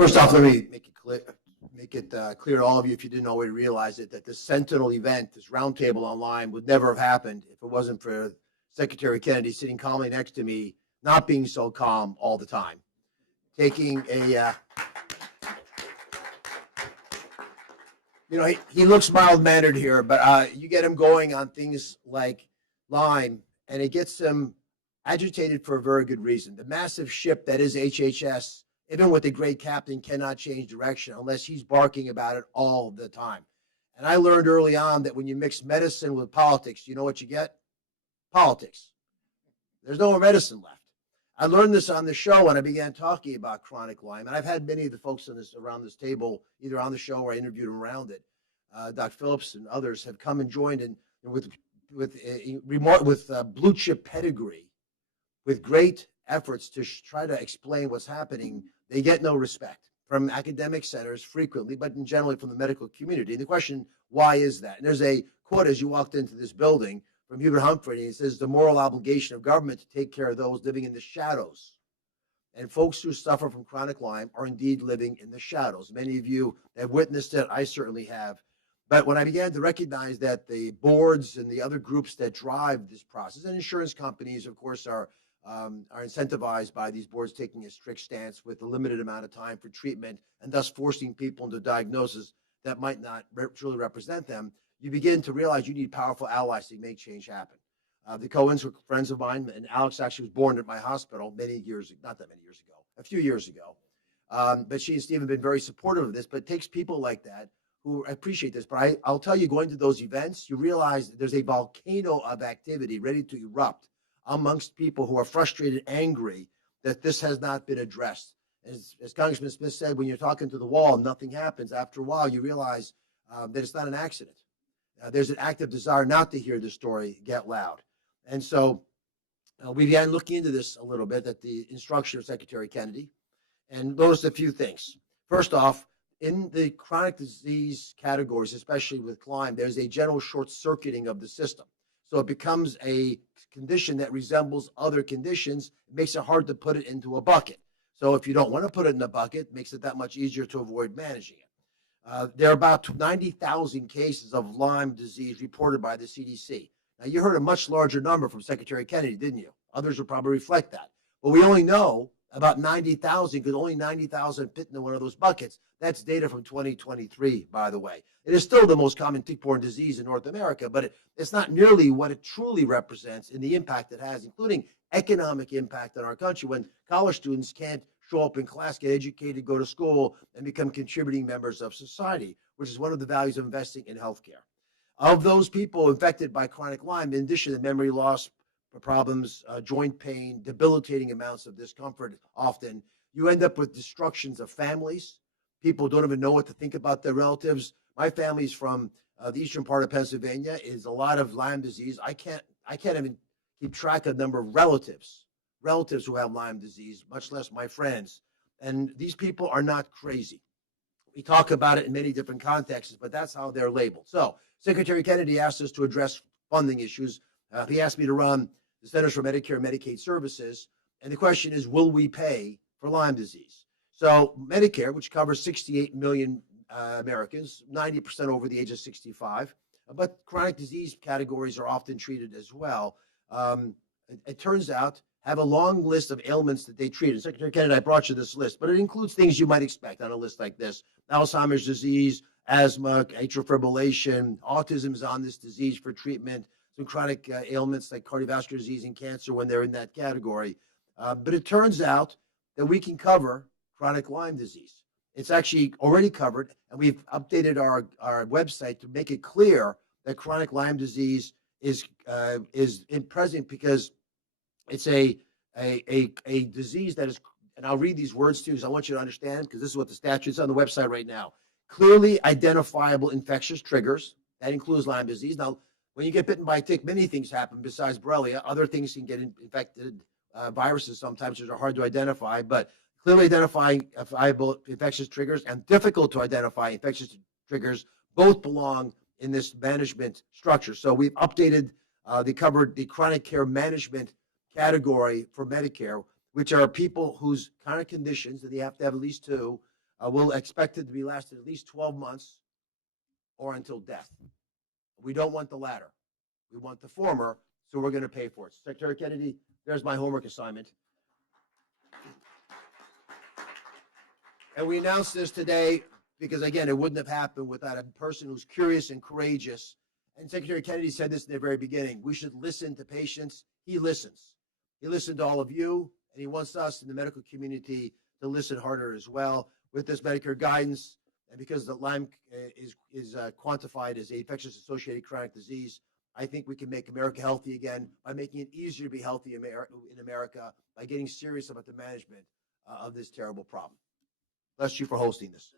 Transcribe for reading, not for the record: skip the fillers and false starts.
First off, let me make it clear to all of you, if you didn't already realize it, that this Sentinel event, this roundtable on Lyme, would never have happened if it wasn't for Secretary Kennedy sitting calmly next to me, not being so calm all the time, taking a, he looks mild-mannered here, but you get him going on things like Lyme, and it gets him agitated for a very good reason. The massive ship that is HHS, even with a great captain, cannot change direction unless he's barking about it all the time. And I learned early on that when you mix medicine with politics, you know what you get? Politics. There's no more medicine left. I learned this on the show when I began talking about chronic Lyme, and I've had many of the folks around this table, either on the show or I interviewed them around it. Dr. Phillips and others have come and joined, and with blue chip pedigree, with great efforts to try to explain what's happening. They get no respect from academic centers frequently, but in generally from the medical community. And the question, why is that? And there's a quote as you walked into this building from Hubert Humphrey, and he says, the moral obligation of government to take care of those living in the shadows. And folks who suffer from chronic Lyme are indeed living in the shadows. Many of you have witnessed it. I certainly have. But when I began to recognize that the boards and the other groups that drive this process, and insurance companies, of course, are incentivized by these boards taking a strict stance with a limited amount of time for treatment and thus forcing people into diagnosis that might not truly represent them, you begin to realize you need powerful allies to make change happen. The Cohens were friends of mine, and Alex actually was born at my hospital not that many years ago, a few years ago. But she and Steve have been very supportive of this, but it takes people like that who appreciate this. But I'll tell you, going to those events, you realize there's a volcano of activity ready to erupt amongst people who are frustrated, angry that this has not been addressed. As Congressman Smith said, when you're talking to the wall, nothing happens. After a while, you realize that it's not an accident. There's an active desire not to hear the story get loud. And so we began looking into this a little bit at the instruction of Secretary Kennedy and noticed a few things. First off, in the chronic disease categories, especially with Lyme, there's a general short-circuiting of the system. So it becomes a condition that resembles other conditions. It makes it hard to put it into a bucket. So if you don't want to put it in a bucket, it makes it that much easier to avoid managing it. There are about 90,000 cases of Lyme disease reported by the CDC. Now, you heard a much larger number from Secretary Kennedy, didn't you? Others will probably reflect that. But we only know about 90,000 because only 90,000 fit into one of those buckets. That's data from 2023, by the way. It is still the most common tick-borne disease in North America, but it's not nearly what it truly represents in the impact it has, including economic impact on our country when college students can't show up in class, get educated, go to school, and become contributing members of society, which is one of the values of investing in healthcare. Of those people infected by chronic Lyme, in addition to memory loss problems, joint pain, debilitating amounts of discomfort, often, you end up with destructions of families. People don't even know what to think about their relatives. My family's from the eastern part of Pennsylvania. Is a lot of Lyme disease. I can't even keep track of the number of relatives who have Lyme disease, much less my friends. And these people are not crazy. We talk about it in many different contexts, but that's how they're labeled. So Secretary Kennedy asked us to address funding issues. He asked me to run the Centers for Medicare and Medicaid Services. And the question is, will we pay for Lyme disease? So Medicare, which covers 68 million Americans, 90% over the age of 65, but chronic disease categories are often treated as well. It turns out have a long list of ailments that they treat. And Secretary Kennedy, I brought you this list, but it includes things you might expect on a list like this: Alzheimer's disease, asthma, atrial fibrillation, autism is on this disease for treatment, some chronic ailments like cardiovascular disease and cancer when they're in that category. But it turns out that we can cover chronic Lyme disease. It's actually already covered, and we've updated our website to make it clear that chronic Lyme disease is in present because it's a disease that is, and I'll read these words to you because I want you to understand, because this is what the statute is on the website right now. Clearly identifiable infectious triggers. That includes Lyme disease. Now, when you get bitten by a tick, many things happen besides Borrelia. Other things can get infected, viruses sometimes, which are hard to identify, but clearly identifiable infectious triggers and difficult to identify infectious triggers both belong in this management structure. So we've updated covered the chronic care management category for Medicare, which are people whose chronic conditions, and they have to have at least two, We'll expect it to be lasted at least 12 months or until death. We don't want the latter. We want the former, so we're going to pay for it. Secretary Kennedy, there's my homework assignment. And we announced this today because, again, it wouldn't have happened without a person who's curious and courageous. And Secretary Kennedy said this in the very beginning. We should listen to patients. He listens. He listened to all of you, and he wants us in the medical community to listen harder as well. With this Medicare guidance, and because the Lyme is quantified as an infectious-associated chronic disease, I think we can make America healthy again by making it easier to be healthy in America, by getting serious about the management of this terrible problem. Bless you for hosting this.